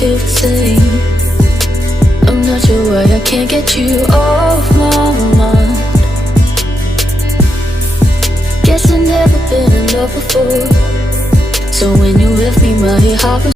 feel the same. I'm not sure why I can't get you off my mind. Guess I've never been in love before. So when you left me, my heart was